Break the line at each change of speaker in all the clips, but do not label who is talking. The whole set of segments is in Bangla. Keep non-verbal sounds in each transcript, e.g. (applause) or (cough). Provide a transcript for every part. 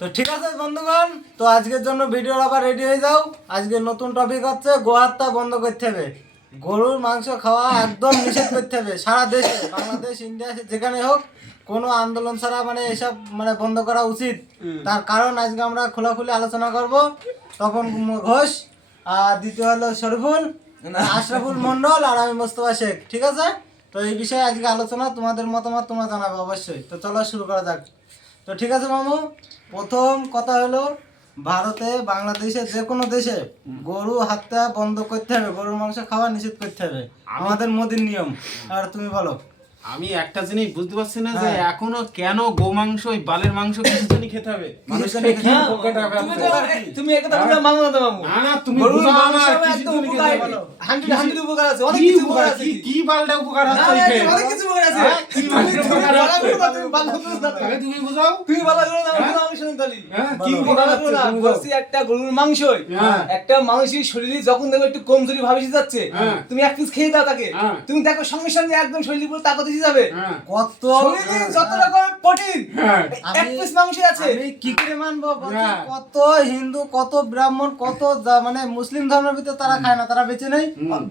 তো ঠিক আছে বন্ধুগণ তো আজকের জন্য ভিডিওর আবার রেডি হয়ে যাও। আজকে নতুন টপিক হচ্ছে গোহাত্তা বন্ধ করতে হবে। গরুর মাংস খাওয়া একদম নিষেধ করতে হবে সারা দেশে বাংলাদেশ ইন্ডিয়া যেখানে হোক। কোনো আন্দোলন ছাড়া মানে এসব মানে বন্ধ করা উচিত। তার কারণ আজকে আমরা খোলাখুলি আলোচনা করব। তখন ঘোষ আর দ্বিতীয় হলো শরফুল আশরাফুল মন্ডল আর আমি মোস্তফা শেখ ঠিক আছে? তো এই বিষয়ে আজকে আলোচনা তোমাদের মতামত তোমরা জানাবে অবশ্যই। তো চলো শুরু করা যাক। তো ঠিক আছে মামু? প্রথম কথা হলো ভারতে বাংলাদেশে যে কোনো দেশে গরু হাতটা বন্ধ করতে হবে গরুর মাংস খাওয়া নিষেধ করতে হবে। আমাদের মোদির নিয়ম। আর তুমি বলো।
আমি একটা জিনিস বুঝতে পারছি না যে এখনও কেন গোমাংস ওই বালের মাংস কিছু জানি খেতে হবে মানুষের কি? পোকাটা
তুমি তুমি একথা বলে মানো না মামু
না না তুমি
গরুর
আমার কিছু
উপকার
খেতে হবে।
হান্ড্রেড হান্ড্রেড উপকার আছে অনেক কিছু উপকার আছে
কি কি বালটা উপকার
না,
খেয়ে?
অনেক কিছু উপকার আছে
হ্যাঁ, কি বালটা উপকার?
করো না, তুমি বালা করো না তো।
তুমি বুঝাও
তুমি বালা করো না,
হ্যাঁ?
আমি আমি শুনে তালি।
হ্যাঁ, কি। উপকার
না,
তুমি।
বলছি একটা গরুর মাংসই
হ্যাঁ।
একটা মানুষের শরীরে যখন দেখো একটু কমজোরি ভাব যাচ্ছে
হ্যাঁ।
তুমি এক পিস খেয়ে দাও তাকে
হ্যাঁ।
তুমি দেখো সঙ্গে সঙ্গে একদম শরীরে পুরো তাকত যাবে
হ্যাঁ।
কত
শরীরে যত রকম প্রোটিন
হ্যাঁ।
এক পিস মাংস আছে।
আমি কি করে মানবো
হ্যাঁ।
কত হিন্দু কত ব্রাহ্মণ কত মানে মুসলিম ধর্মের ভিতরে তারা খায় না তারা বেঁচে নেই।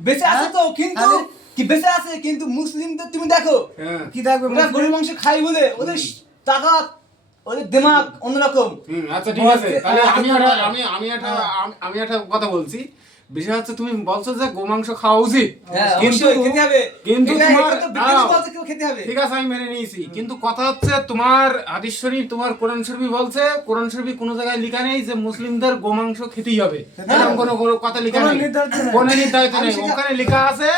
বেঁচে আছে তো কিন্তু কি বেঁচে আছে কিন্তু মুসলিমদের তুমি দেখো।
কি
ওরা
মুসলিম?
গরুর মাংস খাই বলে ওদের টাকা ওদের দিমাগ অন্যরকম।
আচ্ছা ঠিক আছে। তাহলে আমি একটা আমি আমি একটা আমি একটা কথা বলছি। বিষয় হচ্ছে তুমি বলছো যে গোমাংস খাওয়া উচিত।
হ্যাঁ
কিন্তু কিন্তু তোমার ঠিক আছে আমি মেনে নিয়েছি। কিন্তু কথা হচ্ছে তোমার হাদিস শরীফ তোমার কোরআন শরীফ বলছে কোরআন শরীফ কোনো জায়গায় লেখা নেই যে মুসলিমদের গোমাংস খেতেই হবে। এরকম কোনো কোনো কথা লেখা নেই। কোনো নির্ধারিত নেই। ওখানে লেখা আছে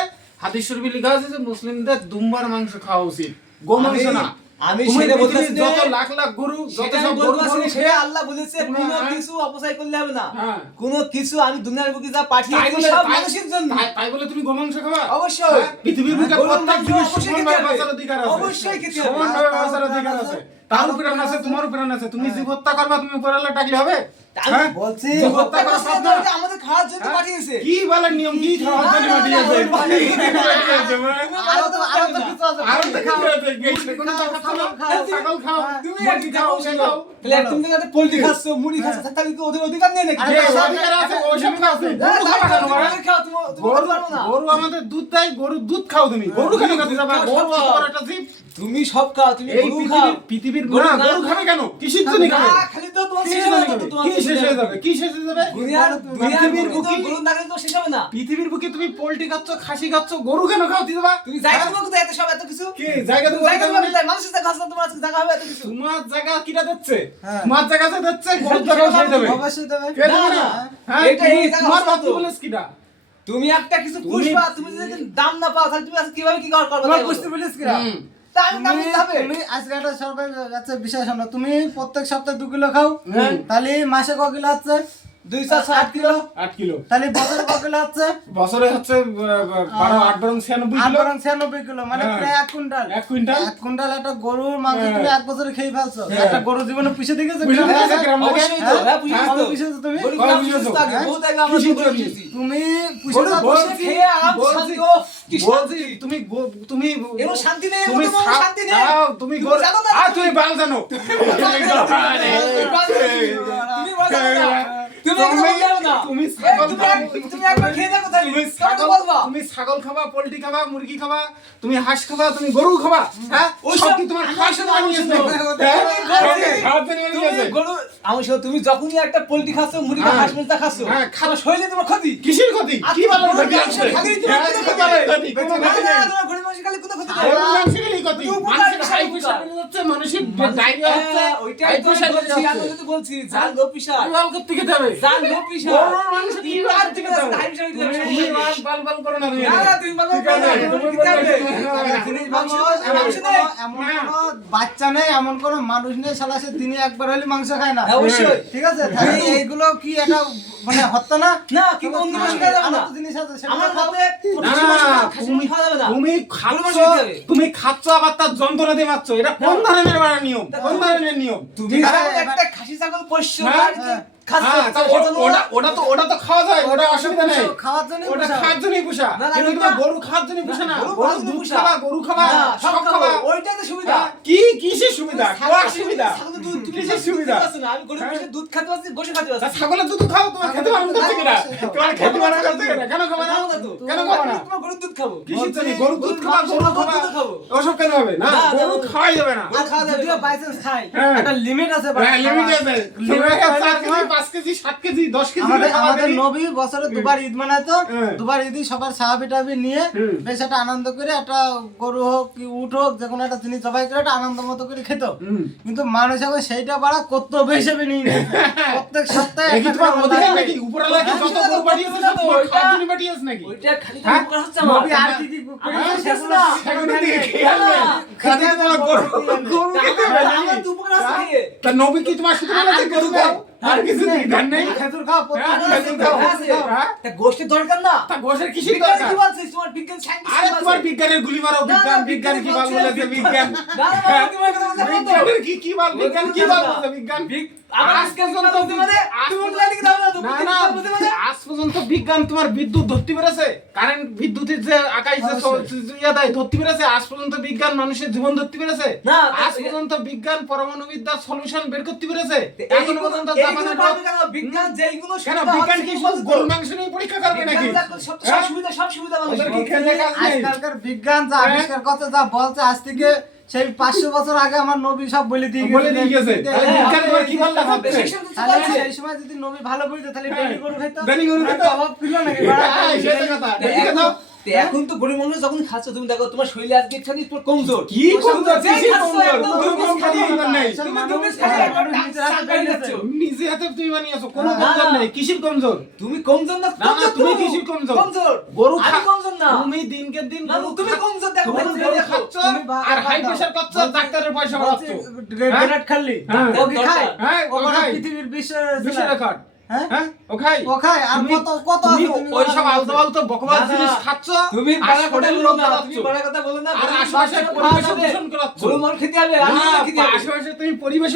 হাদিস শরীফে লেখা আছে যে মুসলিমদের দুম্বার মাংস খাওয়া উচিত। গোমাংস না।
আমি সেটা বলতেছি
যত লাখ লাখ গরু যত সব গরু আছে
সেটা আল্লাহ বলেছে কোনো
হ্যাঁ।
কিছু অপচয় করলে হবে না
হ্যাঁ।
কোনো কিছু আমি দুনিয়ার বুকে যা পাঠিয়েছি সব মানুষের জন্য
তাই- বলে তুমি গোমাংস খাবা
অবশ্যই
হ্যাঁ, পৃথিবীর বুকে প্রত্যেক
অবশ্যই
সমানভাবে বাঁচার অধিকার আছে।
অবশ্যই খেতে হবে।
সমানভাবে বাঁচার অধিকার আছে। তার উপরে আছে তোমার উপরে আছে তুমি জীব হত্যা করবা তুমি উপরে ডাকলে হবে হ্যাঁ?
বলছি
আমাদের খাওয়ার জন্য
হ্যাঁ?
পাঠিয়েছে
কি নিয়ম কি পাঠিয়েছে? মানে? হ্যাঁ,
পোল্ট্রি খাচ্ছ মুড়ি খাচ্ছ তাহলে কি ওদের অধিকার নেই নাকি। হ্যাঁ,
গরু মানে? আমাদের দুধ দেয় গরুর দুধ খাও তুমি গরু কেন
তুমি সব খাও তুমি
এই পৃথিবীর
গরু
খাবে কেন কিসের জন্য খাবে পৃথিবীর
বুকে
তুমি পোল্ট্রি খাচ্ছ খাসি খাচ্ছ গরু কেন খাও? দিতে
তুমি জায়গা দেবো কোথায়? এত সব এত কিছু?
জায়গা তো
জায়গা
জায়গা
দেবো কোথায়? মানুষের জায়গা আছে তোমার জায়গা হবে এত কিছু।
তোমার জায়গা কিটা দিচ্ছে। তোমার জায়গা যে দিচ্ছে গরুর জায়গা সে দেবে।
অবশ্যই দেবে।
না,
না?
না।
হ্যাঁ
এটা এই
তোমার
আছে
বাপ কিটা?
তুমি একটা কিছু
তুমি-
পুষবা তুমি যদি দাম না পাও তাহলে তুমি কীভাবে কি কর করবে
বুঝতে পেরেছিস তুমি আজকে একটা সবাই আচ্ছা বিষয় শোনো। তুমি প্রত্যেক সপ্তাহে দু কিলো খাও। তাহলে মাসে ক কিলো হচ্ছে
দুই চার
আট কিলো?
আট কিলো।
তাহলে বছরে কিলো হচ্ছে?
বছরে হচ্ছে বারো আট বারো ছিয়ানব্বই
আট
কিলো।
বরং ছিয়ানব্বই কিলো মানে
হ্যাঁ।
প্রায় এক কুইন্টাল।
এক কুইন্টাল?
এক কুইন্টাল একটা গরুর মাংস
হ্যাঁ।
তুমি এক বছরে খেয়ে ফেলছো।
হ্যাঁ।
একটা গরু জীবনে পুষে দেখেছ তুমি? তুমি
তুমি
শান্তি নেই, শান্তি নেই।
তুমি
তুমি জানো তুমি?
তুমি বাল জানো।
তুমি
ছাগল খাবা। পোল্ট্রি খাবা মুরগি খাবা হাঁস খাবা তুমি গরু খাবা হ্যাঁ?
ওইসব
সব কি তোমার
আমি
হ্যাঁ? জন্য।
তুমি যখনই একটা পোল্ট্রি খাচ্ছ মুরগি
হ্যাঁ।
হাঁস মুরগি খাচ্ছ
হ্যাঁ,
শরীরে তোমার ক্ষতি।
কিসের ক্ষতি? কি বলো ক্ষতি? হ্যাঁ,
ক্ষতি।
ক্ষতি? মানুষের হাই ডায়রিয়া হচ্ছে,
হ্যাঁ, ওইটাই তো আমি
প্রেশার বেড়ে
বলছি, আমি তো বলছি, যার low pressure,
তুমি বাল করতে।
যার
কি
বার
থেকে তুমি বাল- করো না তুমি।
না, না, তুমি বলো,
ঠিক আছে,
না,
তুমি
তুমি।
হ্যাঁ।
এমন। বাচ্চা নেই এমন কোনো মানুষ নেই সালা সে দিনে একবার হলে মাংস খায় না
হ্যাঁ, অবশ্যই।
ঠিক আছে তাহলে এইগুলো কি একটা মানে হত্যা না
না, যাবে না।
জিনিস আছে
আমার মাংস খাওয়া যাবে না।
তুমি
মাংস
তুমি খাচ্ছ আবার তার যন্ত্রণা দিয়ে মারছো এটা কোন ধরনের মারার নিয়ম কোন ধরনের নিয়ম
তুমি একটা খাসি ছাগল পোষ্য
হ্যাঁ, ওটা- ওটা তো ওটা তো খাওয়া যায়। ওটা অসুবিধা নেই।
খাওয়ার জন্য
ওটা খাওয়ার জন্যই পোষা। কিন্তু তোমার গরু খাওয়ার জন্য পোষা না।
গরু
গরু দুধ
পোষা।
গরু খাবা সব
সব
খাবা।
সুবিধা।
হ্যাঁ, কি কিসের সুবিধা? কোয়া সুবিধা? কিসের সুবিধা?
আমি গরুর
হ্যাঁ।
দুধ খেতে পারছি গোশে খেতে পারছি।
ছাগলের দুধ খাও তোমার খেতে পারো না থেকে না। তোমার খেতে পারো না থেকে না কেন খাবে না? কেন খাবে না?
তোমার গরুর দুধ খাব।
কিসের জন্য? গরু দুধ
গরুর
গরু
খাব।
ওসব কেন হবে? না গরু খাওয়াই যাবে না।
গরু খাওয়া যাবে
যদিও
না।
বাই চান্স খাই। একটা লিমিট আছে।
লিমিট আছে লিমিট
তোমার-
পাঁচ কেজি সাত কেজি দশ কেজি
আমাদের। নবী বছরে দুবার ঈদ মানাতো। দুবার ঈদই সবার সাহাবি টাবি নিয়ে বেশ একটা আনন্দ করে একটা গরু হোক কি উট হোক যে কোনো একটা জিনিস জবাই করে একটা আনন্দ মতো করে খেত। কিন্তু মানুষ এখন সেইটা বাড়া কর্তব্য হিসেবে নিয়ে নিয়েছে (laughs) প্রত্যেক সপ্তাহে
এই তোমার অধিকার নাকি? উপরওয়ালা কি যত গরু পাঠিয়েছে সব তোমার খাওয়ার নাকি?
ওইটা খালি? উপকার হচ্ছে আমার।
নবী আর কি
তোমার গরু। গরু খেতে হবে নাকি?
তো উপকার আছে
তা নবী কি তোমার শুধু গরু খাও? আর কিছু ধান নেই?
খেজুর খাও প্রত্যেক
হ্যাঁ,
দিন
খেজুর খাও। হ্যাঁ?
তা গোষ্ঠীর দরকার না?
তা গোসের কিসের দরকার।
কি বলছিস তোমার? বিজ্ঞান scientist
আরে তোমার বিজ্ঞানের গুলি মারো বিজ্ঞান বিজ্ঞান কি বল বিজ্ঞান। বিজ্ঞানের কি কি বল বিজ্ঞান কি বল বিজ্ঞান?
আমার আজকে তুমি দাও না, তুমি বলতে?
আজ পর্যন্ত বিজ্ঞান তোমার বিদ্যুৎ ধরতে পেরেছে কারেন্ট বিদ্যুতের যে আকাশ যে ইয়া দেয় ধরতে পেরেছে আজ পর্যন্ত বিজ্ঞান মানুষের জীবন ধরতে পেরেছে আজ পর্যন্ত বিজ্ঞান পরমাণু বিদ্যার সলিউশন বের করতে পেরেছে এখনও পর্যন্ত জাপানের
বিজ্ঞান যেইগুলো
কেন বিজ্ঞান কি শুধু
তো।
মাংস নিয়ে পরীক্ষা করবে নাকি
সব-
হ্যাঁ?
সুবিধা সব সুবিধা?
আজকালকার বিজ্ঞান যা
হ্যাঁ।
আবিষ্কার করতে যা বলছে আজ থেকে সেই পাঁচশো বছর আগে আমার নবী সব বলে দিয়ে
বলে দিয়ে গেছে। তাহলে
হ্যাঁ, সেই
সময় যদি নবী ভালো বলতো তাহলে
হ্যাঁ।
গরু খেতো
বেলি গরু খেতো
অভাব ছিল নাকি?
হ্যাঁ?
এখন- তো গরিব মানুষ যখন খাচ্ছ তুমি দেখো তোমার শরীরে আজকে ইচ্ছানি পুরো কমজোর
কি কমজোর?
খালি। খালি,
হ্যাঁ।
নিজে হাতে তুমি বানিয়েছো কোনো কমজোর। নেই কিসের কমজোর
তুমি কমজোর না
তুমি কিসের কমজোর?
কমজোর
গরু
আমি কমজোর না
তুমি দিনকে দিন
না, তুমি কমজোর দেখো
খাচ্ছ আর হাই
দাও।
প্রেশার করছ ডাক্তারের পয়সা বাড়াচ্ছ?
গ্রেনেড
হ্যাঁ।
ও কি খায়
হ্যাঁ।
পৃথিবীর বিশ্ব
বিশ্ব রেকর্ড
হ্যাঁ?
হ্যাঁ?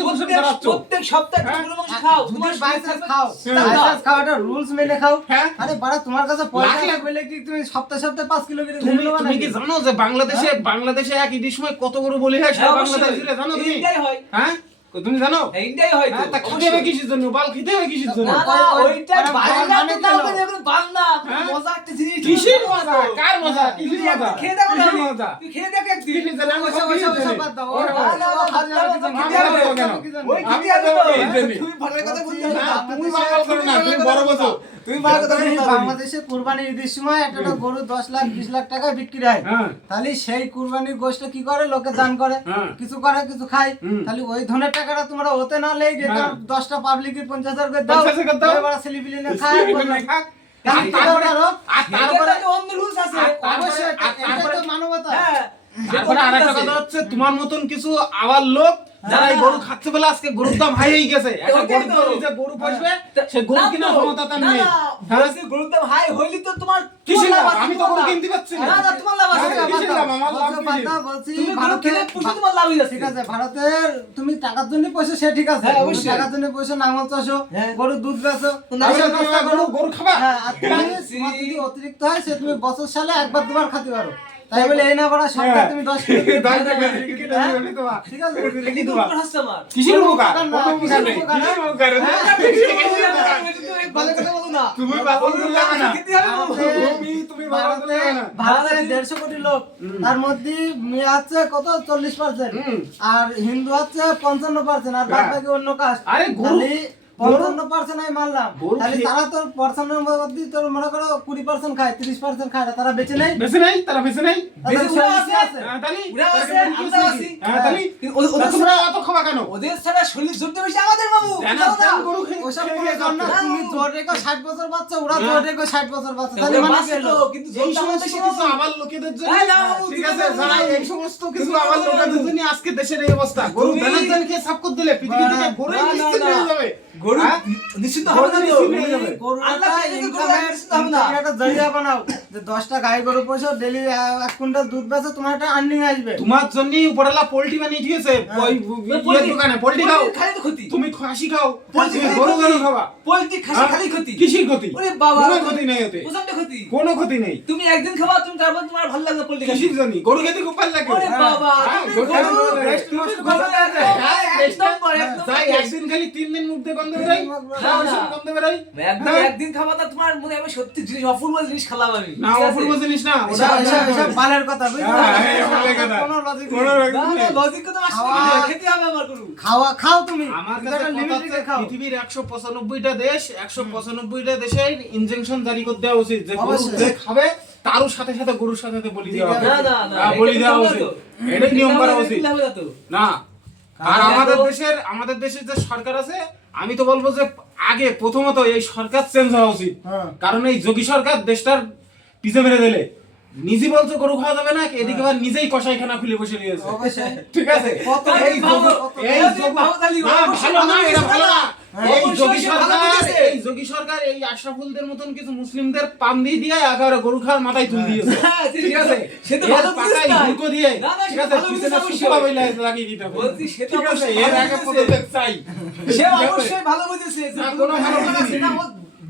বাড়া বাড়া প্রত্যেক- সপ্তাহে
হ্যাঁ? হ্যাঁ।
খাওয়াটা রুলস মেনে খাও।
হ্যাঁ।
আরে বাড়া তোমার কাছে পয়সা লাগবে কি তুমি সপ্তাহে সপ্তাহে পাঁচ কিলো
তুমি কি জানো যে বাংলাদেশে বাংলাদেশে এক ঈদের সময় কত গরু বলি হয়
হ্যাঁ।
বাংলাদেশে জানো তুমি?
হয়।
হ্যাঁ? তুমি জানো
হ্যাঁ, এইটাই হয়তো
হ্যাঁ, তা খেতে হবে। কিসের জন্য বাল খেতে হবে কিসের জন্য
না, না,
ওই- ওই-
ওইটা বাংলা
মানে
তো দাও? না, বাংলা,
হ্যাঁ?
মজা একটা জিনিস।
কিসের মজা কার মজা কিসের মজা
খেয়ে দেখো না,
মজা
তুই খেয়ে দেখ একদিন।
কিসের
ওইসব-
কিসের
ওইসব
জন্য?
বাদ দাও।
ওরে বাবা।
না, না,
খাওয়া যাবে
কেন? আমি।
তুমি কথা
না।
তুমি বাঙাল করো না তুমি বড়
তুমি।
বাংলাদেশে ঈদের সময় একটা গরু দশ লাখ বিশ লাখ বিক্রি হয়। তাহলে সেই কুরবানির গোষ্ঠ কি করে লোকে দান করে
হ্যাঁ।
কিছু করে কিছু খায় তাহলে ওই ধনের টাকাটা তোমরা ওতে না লেগে
হ্যাঁ।
দশটা পাবলিকের পঞ্চাশ হাজার করে দাও। না খায়
তারপরে
অন্য আছে।
অবশ্যই এটা- তো মানবতা
হ্যাঁ।
তারপরে আরেকটা কথা হচ্ছে তোমার মতন কিছু আবার লোক যারা এই গরু খাচ্ছে বলে আজকে গরুর দাম হাই হয়ে গেছে একটা গরু। যে গরু পুষবে সে গরু
না
কেনার
তো,
ক্ষমতা তার নেই হ্যাঁ?
গরুর দাম high হইলে তো তোমার
কিসের লাভ? আমি তো গরু কিনতে পারছি না।
না, না, তোমার লাভ আছে।
কিসের লাভ? আমার লাভ
বলছে,
কিসের?
বাদ দাও, বলছি
তুমি
ভারতে
পুষে তোমার লাভ
ঠিক আছে ভারতের তুমি টাকার জন্য পয়সা সে ঠিক আছে
হ্যাঁ,
তুমি টাকার জন্য পয়সা নাঙল চাষো
হ্যাঁ।
গরুর দুধ বেচো
না,
তাহলে
তাহলে তুমি
চেষ্টা
গরু গরু খাবা
হ্যাঁ আর তুমি তোমার যদি অতিরিক্ত হয় সে তুমি বছর সালে একবার দুবার খেতে পারো তাই বলে এই না সপ্তাহে তুমি হ্যাঁ? (laughs) ঠিক আছে
হচ্ছে আমার।
কিসের
না,
নেই।
কিসের
বলো না।
তুমি বাবা না।
খেতে হবে তো।
তুমি তুমি বাবা
ভারতে
বললে হবে না।
ভারতে দেড়শো কোটি লোক তার মধ্যে মেয়ে আছে কত চল্লিশ পার্সেন্ট
হুম।
আর হিন্দু আছে পঞ্চান্ন পার্সেন্ট আর বাদ
হ্যাঁ।
বাকি অন্য কাস্ট
আরে গরু- গরু
তাহলে তারা তোর তোর মনে করো খায় খায় তারা বেঁচে নেই?
বেশি নাই তারা বেশি নাই। হ্যাঁ। হ্যাঁ,
ওদের- ছাড়া শরীর জোরতে বেশি আমাদের বাবু।
গরু
জোর। তুমি জোর রেখো ষাট বছর বাচ্চা ওরা
হ্যাঁ।
জোর রেখো ষাট বছর বাচ্চা তাহলে মানে
বাঁচে? কিন্তু।
আবার লোকেদের জন্য ঠিক আছে যারা এই সমস্ত কিছু আবার লোকেদের জন্য আজকে দেশের এই অবস্থা। গরু করে দিলে পৃথিবী থেকে
না,
নিশ্চিত হয়ে যাবে।
গরু
হ্যাঁ?
হবে না তো
নিশ্চিত হয়ে যাবে।
গরু একটা
পেলে তো গরু
ইনকামের
নিশ্চিত হবে না।
ইনকামের একটা জরিয়া বানাও। যে দশটা গাই গরু পোষো ডেলি এক কুইন্টাল দুধ বেচো তোমার একটা আর্নিং আসবে।
তোমার জন্যই উপরওয়ালা পোল্ট্রি বানিয়ে দিয়েছে।
হ্যাঁ।
ওই দোকানে পোল্ট্রি খাও।
খালি তো ক্ষতি।
তুমি খাসি খাও
পোল্ট্রি
গরু গরু খাবা।
পোল্ট্রি খাসি? খালি ক্ষতি।
কিসের ক্ষতি?
ওরে বাবা
কোনো ক্ষতি নেই
প্রচণ্ড ক্ষতি।
কোনো ক্ষতি নেই।
তুমি একদিন খাবা তুমি তারপর তোমার ভালো লাগবে পোল্ট্রি খাসি।
গরু খেতে খুব ভালো লাগে।
ওরে বাবা
একদিন খালি তিন দিন মুখ দিয়ে গন্ধ বেরোয়
না, না।
গন্ধ বেরোয়।
একদম
হ্যাঁ।
একদিন খাবা তা তোমার মনে হবে সত্যি জিনিস অপূর্ব জিনিস খেলাম আমি।
না অপূর্ব জিনিস না ওটা
এসব- এসব- এসব বালের কথা বুঝলি?
হ্যাঁ, হ্যাঁ, বালের কথা।
কোনো logic
কোনো
নেই।
logic
না, না,
নেই।
logic তো আমার
খাওয়া-
সাথে খেতে হবে আমার গরু।
খাওয়া খাও তুমি।
আমার কাছে
একটা
কথা
limit
হচ্ছে
রেখে খাও।
পৃথিবীর একশো পঁচানব্বইটা দেশ একশো পঁচানব্বইটা দেশে ইনজেকশন জারি করে দেওয়া উচিত। যে খাবে তারও সাথে সাথে গরুর সাথে সাথে বলি দেওয়া
না, না, না,
হ্যাঁ,
এটা
বলি দেওয়া উচিত।
এটা
এটাই নিয়ম করা উচিত।
না
আর আমাদের দেশের আমাদের দেশের যে সরকার আছে আমি তো বলব যে আগে প্রথমত এই সরকার চেঞ্জ হওয়া উচিত।
হ্যাঁ।
কারণ এই যোগী সরকার দেশটার পিছে মেরে দিলে। নিজে বলছে গরু খাওয়া যাবে না এদিকে আবার নিজেই কষাইখানা খুলে বসে রয়েছে। ঠিক আছে?
কত
এই
ভালো,
না, এটা ভালো না।
হ্যাঁ,
এই যোগী
ভালো
সরকার এই যোগী সরকার এই আশরাফুলদের মতন কিছু মুসলিমদের পাম দিয়ে দিয়ে একেবারে গরু খাওয়ার মাথায় তুলে দিয়েছে।
হ্যাঁ, ঠিক
ঠিক আছে।
সে তো ভালো
পাকায়
বুঝতে
দিয়ে
না, না,
ঠিক আছে? পিছনে
বুঝতে
বইলা লাগিয়ে দিতে হবে।
বলছি, সে তো
ঠিক আছে? এর আগে
বুঝেছে।
পদক্ষেপ চাই।
সে অবশ্যই ভালো বুঝেছে
না, কোনো ভালো
উপকার না, ও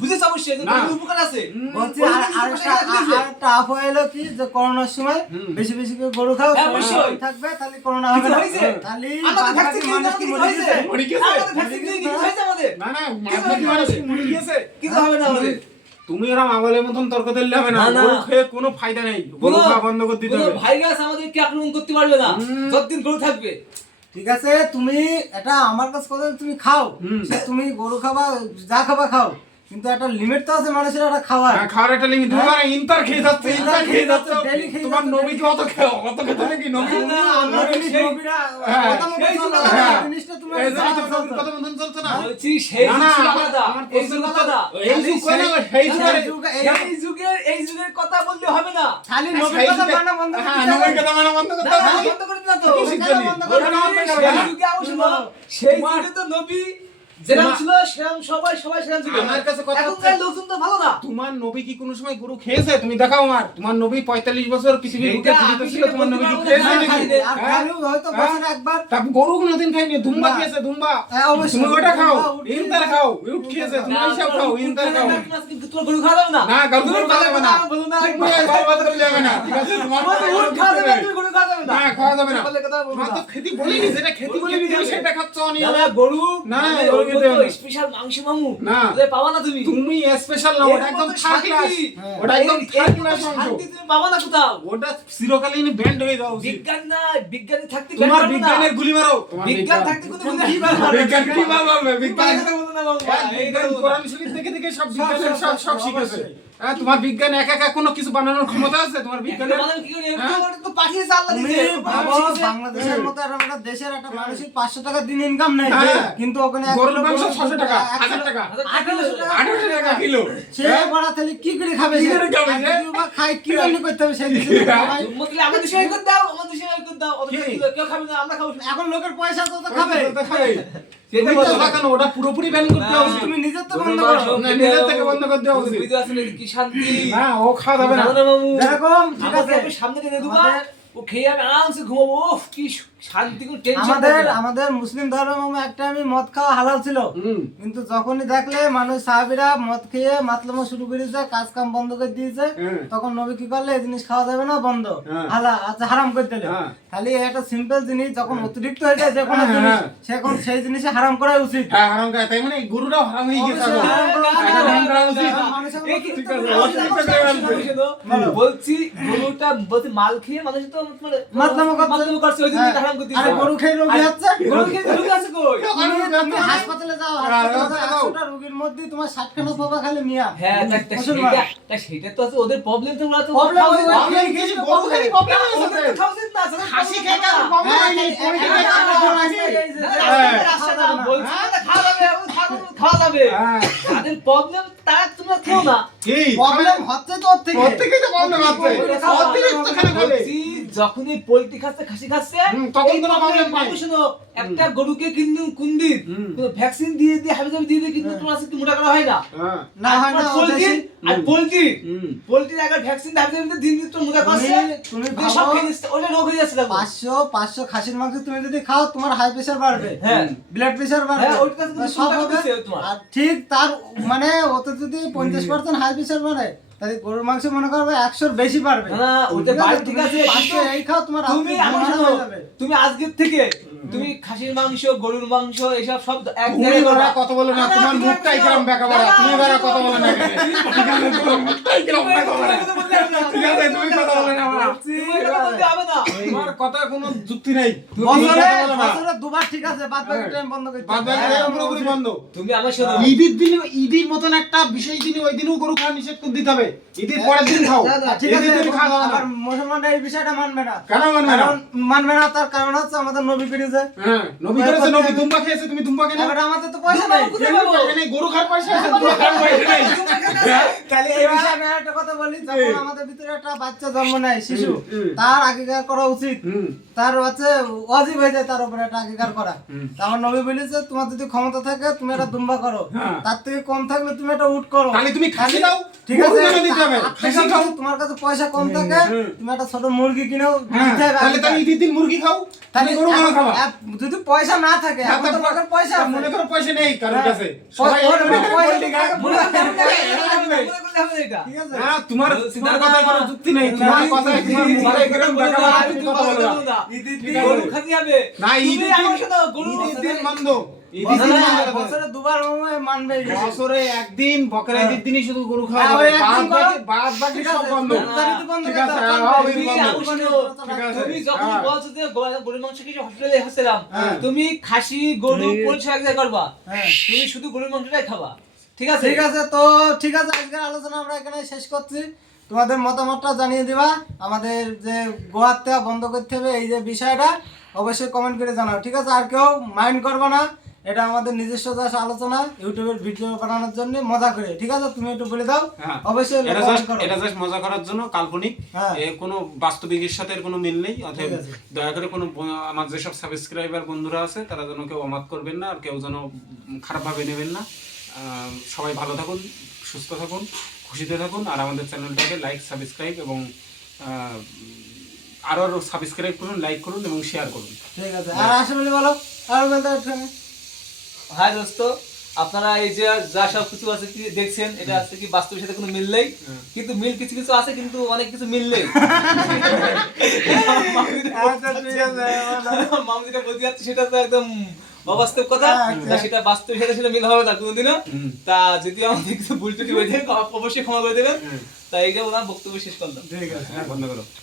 বুঝেছে অবশ্যই যে
না।
উপকার আছে
বলছি
গরুর
আর
উপকার
আরেকটা
আছে, বুঝেছে?
আরেকটা আফওয়া এলো কি যে করোনার সময় বেশি বেশি করে গরু খাও
হ্যাঁ, অবশ্যই।
থাকবে তাহলে করোনা হবে না তাহলে
আমরা তো
বাদ
ভ্যাকসিন
বাকি
দিয়ে
মানুষ কি মরে গেছে?
মরে গেছে?
ভ্যাকসিন দিয়ে কিছু হয়েছে আমাদের?
না না
কিছু
মাঝখানে
হবে না
মানুষ
আমাদের।
মরে গিয়েছে
কিছু হবে না আমাদের।
তুমি এরকম আমলের মতন তর্ক দিলে হবে না। গরু খেয়ে কোনো ফায়দা নেই গরু খাওয়া বন্ধ করে দিতে হবে
ভাইরাস আমাদেরকে আক্রমণ করতে পারবে না যতদিন গরু থাকবে
ঠিক আছে তুমি এটা আমার কাছে কথা তুমি খাও
হুম।
তুমি গরু খাবা যা খাবা খাও কিন্তু একটা লিমিট তো আছে মানুষের একটা খাওয়ার।
হ্যাঁ, খাওয়ার একটা লিমিট তোমার ইন্টার খেয়ে যাচ্ছে ইন্টার খেয়ে যাচ্ছে
daily খেয়ে
তোমার নবী কি অত খেয়ে অত খেতে নাকি নবী?
না, সেই-
নবীরা
হ্যাঁ,
কথা মতো চলে না,
হ্যাঁ।
জিনিসটা
তোমার কথা মতন চলছে না।
বলছি সেই যুগ
আমার-
আলাদা এই যুগ আলাদা
এই যুগ কই সেই
যুগ- এই-
যুগের এই যুগের কথা বললে হবে না।
খালি নবীর কথা মানা বন্ধ
হ্যাঁ, নবীর কথা মানা বন্ধ করতে হবে।
বন্ধ করে না তো।
কেন
সেই যুগে আমার
বলো।
সেই যুগে তো নবী যেরকম ছিল সেরকম সবাই সবাই সেরকম ছিল।
আমার কাছে কথা
এখনকার লোকজন তো ভালো না।
তোমার নবী কি কোনো সময় গরু খেয়েছে? তুমি দেখাও আমার। তোমার নবী পঁয়তাল্লিশ বছর পৃথিবীর বুকে জীবিত ছিল তোমার নবী কি খেয়েছে নাকি?
আর
হ্যাঁ?
হয়তো
হ্যাঁ?
একবার
তা গরু কোনোদিন খাইনি? দুম্বা খেয়েছে দুম্বা
হ্যাঁ, অবশ্যই।
তুমি ওটা খাও।
দুম্বা,
খাও। উট খেয়েছে। তুমি এইসব খাও
উট
খাও।
কিন্তু তোমার গরু খাওয়া না।
না গরু খাওয়া না।
বলো না
তুমি এই গাল বাদ যাবে না ঠিক আছে তোমার
উট খাওয়া যাবে তুমি গরু খাওয়া যাবে না।
না খাওয়া যাবে না।
বলে কথা
তোমার তো খেতে বলিনি যেটা খেতে বলিনি সেটা খাচ্ছ
না, গরু
না, গরু
ওর
খেতে
মতো
হবে না।
স্পেশাল মাংস মামু
না।
ওদের পাবা না তুমি?
তুমি স্পেশাল না ওটা একদম থার্ড ক্লাস
হ্যাঁ।
ওটা একদম থার্ড ক্লাস
মতো তুমি পাবা না কোথাও?
ওটা চিরকালীন ব্যান্ড হয়ে যাও
বিজ্ঞান না বিজ্ঞানী থাকতে
তোমার বিজ্ঞানের গুলি মারো।
বিজ্ঞান থাকতে কোনো
তুমি
বিজ্ঞান
বিজ্ঞান কি মারবে? বিজ্ঞান
বিজ্ঞান কথা বলো না বাবা,
হ্যাঁ,
এই।
কোরআন শরীফ থেকে থেকে সব বিজ্ঞানের
সব,
শিখেছে। হ্যাঁ তোমার বিজ্ঞান একা একা কোনো কিছু বানানোর ক্ষমতা আছে? তোমার বিজ্ঞানের
বানাবে কি করে?
হ্যাঁ?
বাংলাদেশের মতো একটা দেশের একটা মানুষের পাঁচশো টাকা দিন ইনকাম নেই।
হ্যাঁ।
কিন্তু ওখানে
গরুর মাংস ছশো টাকা হাজার টাকা।
আঠারোশো টাকা।
কিলো।
সে
হ্যাঁ?
তাহলে কি করে খাবে
কি করে খাবে
খায় কি জন্য করতে হবে সেই
আমাদের দেশে করে দাও, আমাদের দেশে করে দাও। কেউ খাবে না, আমরা খাব।
এখন লোকের পয়সা তো তো খাবে।
খাবে ওটা পুরোপুরি ব্যান করতে হবে
তুমি নিজের তো বন্ধ করো।
না, নিজের থেকে বন্ধ
করতে হবে কি শান্তি?
না ও খাওয়া যাবে না।
ঠিক আছে।
সামনে টেনে দেবো ও খেয়ে আমি আরামসে ঘুমাবো উফ কি শান্তি কোনো টেনশন
আমাদের আমাদের মুসলিম ধর্ম একটা আমি মদ খাওয়া হালাল ছিল কিন্তু যখনই দেখলে মানুষ সাহাবিরা মদ খেয়ে মাতলামো শুরু করেছে কাজ কাম বন্ধ করে দিয়েছে
হ্যাঁ।
তখন নবী কি করলে এই জিনিস খাওয়া যাবে না বন্ধ
হ্যাঁ।
হালা আচ্ছা হারাম করে দিলে
হ্যাঁ।
খালি একটা সিম্পল জিনিস যখন অতিরিক্ত হয়ে যায় যে কোনো
হ্যাঁ,
জিনিস
হ্যাঁ।
সেখন সেই জিনিসে হারাম করা উচিত
হ্যাঁ হারাম খায় তাই মানে গরুটাও হারাম হয়ে গেছে
হারাম করা উচিত।
বলছি গরুটা বলছি মাল খেয়ে মানুষ তো মানে
হ্যাঁ। হাসপাতালে যাও
হ্যাঁ।
একশোটা রোগীর মধ্যে তোমার ষাটখানা পাবা খালি মিয়া
হ্যাঁ। সেটা তো ওদের প্রবলেম তো খাওয়া
ওদের-
খেলে problem হয়ে যাবে।
তো খাওয়া তাদের
হ্যাঁ,
হ্যাঁ।
যাবে।
হ্যাঁ।
যাদের প্রবলেম তারা তোমরা খেও না
প্রবলেম হচ্ছে তো ওর থেকে
তো problem হচ্ছে।
অতিরিক্ত খাওয়া।
যখনই পোল্ট্রি খাচ্ছে খাসি খাচ্ছে
তখন কোনো
problem
নাই।
শোনো, একটা গরুকে কিন্তু কোনদিন
হুম।
ভ্যাকসিন দিয়ে দিয়ে হাবিজাবি দিয়ে দিয়ে কিন্তু তোমার আজকে মোটা করা হয় না।
হ্যাঁ।
না হয় না
পোল্ট্রি আর পোল্ট্রি। পোল্ট্রির একবার ভ্যাকসিন দিন দিন তো মোটা করছে
তুমি-
সব ওটা রোগ হয়ে যাচ্ছে দেখো।
পাঁচশো পাঁচশো খাসির মাংস তুমি যদি খাও তোমার হাই প্রেশার বাড়বে।
হ্যাঁ।
ব্লাড বাড়বে।
হ্যাঁ, ওইটা তো
সব হবে।
তোমার।
আর ঠিক তার মানে ওতে যদি পঞ্চাশ পার্সেন্ট হাই প্রেশার বাড়ে তাহলে গরুর মাংস মনে করবে একশোর বেশি পারবে
না, ওইটা ঠিক আছে,
এই খাও তোমার
তুমি আমার। তুমি আজকের থেকে তুমি খাসির মাংস গরুর মাংস এসব সব এক
তুমি। কথা বলো না তোমার মুখটাই কিরম বেকা বাড়া তুমি বারা
তুমি
বলো না ঠিক আছে তোমার মুখটাই কিরম
তুমি
বেকা বাড়া
কথা বলতে না।
ঠিক আছে তুমি কথা বলো না বাড়া।
তুমি হবে।
তোমার কথা কোনো যুক্তি নেই তুমি
বছরে। বছরে দুবার ঠিক আছে বাদ বাকি টাইম বন্ধ করতে
বাদ বাকি টাইম পুরোপুরি বন্ধ
তুমি আমার শোনো
ঈদের দিনে ঈদের মতন একটা বিশেষ দিনে ওই দিনও গরু খাওয়া নিষেধ করে দিতে হবে ঈদের পরের দিন খাও
ঠিক আছে
দিন খাওয়া
মুসলমানরা এই বিষয়টা মানবে না
কেন মানবে না?
মানবে না তার কারণ হচ্ছে আমাদের নবী করেছে
হ্যাঁ। নবী করেছে নবী দুম্বা খেয়েছে তুমি দুম্বা কেন?
এবার আমাদের তো পয়সা নাই
কোথায় পাবো?
পয়সা গরু খাওয়ার পয়সা আছে গরু খাওয়ার পয়সা নেই।
তাহলে এই বিষয়ে আমি একটা কথা বলি যখন আমাদের ভিতরে একটা বাচ্চা জন্ম নেয় শিশু তার আগেকার করা উচিত। তার হচ্ছে অজীব হয়ে যায় তার উপরে একটা আগেকার করা। আমার নবী বলেছে তোমার যদি ক্ষমতা থাকে তুমি একটা দুম্বা করো।
হ্যাঁ।
তার থেকে কম থাকলে তুমি একটা উট করো।
তাহলে তুমি খাসি দাও।
ঠিক আছে তোমার কাছে পয়সা কম থাকে তুমি একটা ছোট মুরগি কিনেও
হ্যাঁ তাহলে তুমি ঈদের দিন মুরগি খাও তাহলে গরু
এখন- যদি পয়সা না থাকে
হ্যাঁ,
এখন তো লোকের পয়সা আছে।
মনে করো পয়সা নেই কারোর
হ্যাঁ।
কাছে সবাই মনে করে
পয়সা
পোল্ট্রি
মনে করতে হবে না,
থাকবে।
মনে না এটা।
ঠিক আছে
না, তোমার তোমার
করো
কোনো যুক্তি নেই তোমার কথা তোমার মুখে একদম বাড়া, তুমি কথা বলো না।
ঈদের দিন গরু খাতে হবে।
না
তুমি
ঈদের
আমার
দিন
শোনো, গরু
দিন বন্ধ ঈদের
বছরে- মনে
একদিন বকরা ঈদের দিনই শুধু গরু খাওয়া
হ্যাঁ,
যাবে বাদ বাকি সব বন্ধ। ঠিক আছে হ্যাঁ,
তুমি
বন্ধ।
আমার শোনো,
ঠিক আছে।
তুমি যখন
হ্যাঁ।
বলছো যে গো- মাংস কিছু হসপিটালে হাসছিলাম
হ্যাঁ।
তুমি খাসি গরু পোলট্রি এক জায়গায় করবা।
হ্যাঁ।
তুমি শুধু গরুর মাংসটাই খাবা। ঠিক আছে?
ঠিক আছে তো ঠিক আছে আজকের আলোচনা আমরা এখানে শেষ করছি। তোমাদের মতামতটা জানিয়ে দিবা। আমাদের যে গোয়াতে বন্ধ করতে হবে এই যে বিষয়টা অবশ্যই কমেন্ট করে জানাও। ঠিক আছে আর কেউ মাইন্ড করবে না। এটা আমাদের নিজস্ব জাস্ট আলোচনা ইউটিউবের ভিডিও বানানোর জন্য মজা করে। ঠিক আছে? তুমি একটু বলে দাও।
হ্যাঁ।
অবশ্যই
এটা জাস্ট এটা জাস্ট মজা করার জন্য কাল্পনিক।
হ্যাঁ।
কোনো বাস্তবিকের সাথে এর কোনো মিল নেই। অতএব দয়া করে কোনো আমার যেসব সাবস্ক্রাইবার বন্ধুরা আছে তারা যেন কেউ অমাত করবেন না আর কেউ যেন খারাপভাবে নেবেন না। সবাই ভালো থাকুন সুস্থ থাকুন খুশিতে থাকুন আর আমাদের চ্যানেলটাকে লাইক সাবস্ক্রাইব এবং আহ, আরও আরও সাবস্ক্রাইব করুন লাইক করুন এবং শেয়ার করুন।
ঠিক আছে। আর আসে বলে বলো। আর বলতে
হ্যাঁ দোস্ত আপনারা এই যে যা সব কিছু আছে কি দেখছেন এটা আছে কি বাস্তবের সাথে কোনো মিল নেই? কিন্তু মিল কিছু কিছু আছে কিন্তু অনেক কিছু মিল নেই। মাম যেটা বলতে যাচ্ছে সেটা তো একদম অবাস্তব কথা।
আচ্ছা।
সেটা বাস্তবের সাথে সেটা মিল হবে না কোনোদিনও। তা যদি আমাদের কিছু ভুল হয়ে যায় অবশ্যই ক্ষমা করে দেবেন। তা এইটা ওনার বক্তব্য শেষ করলাম।
ঠিক আছে
হ্যাঁ বন্ধ করো।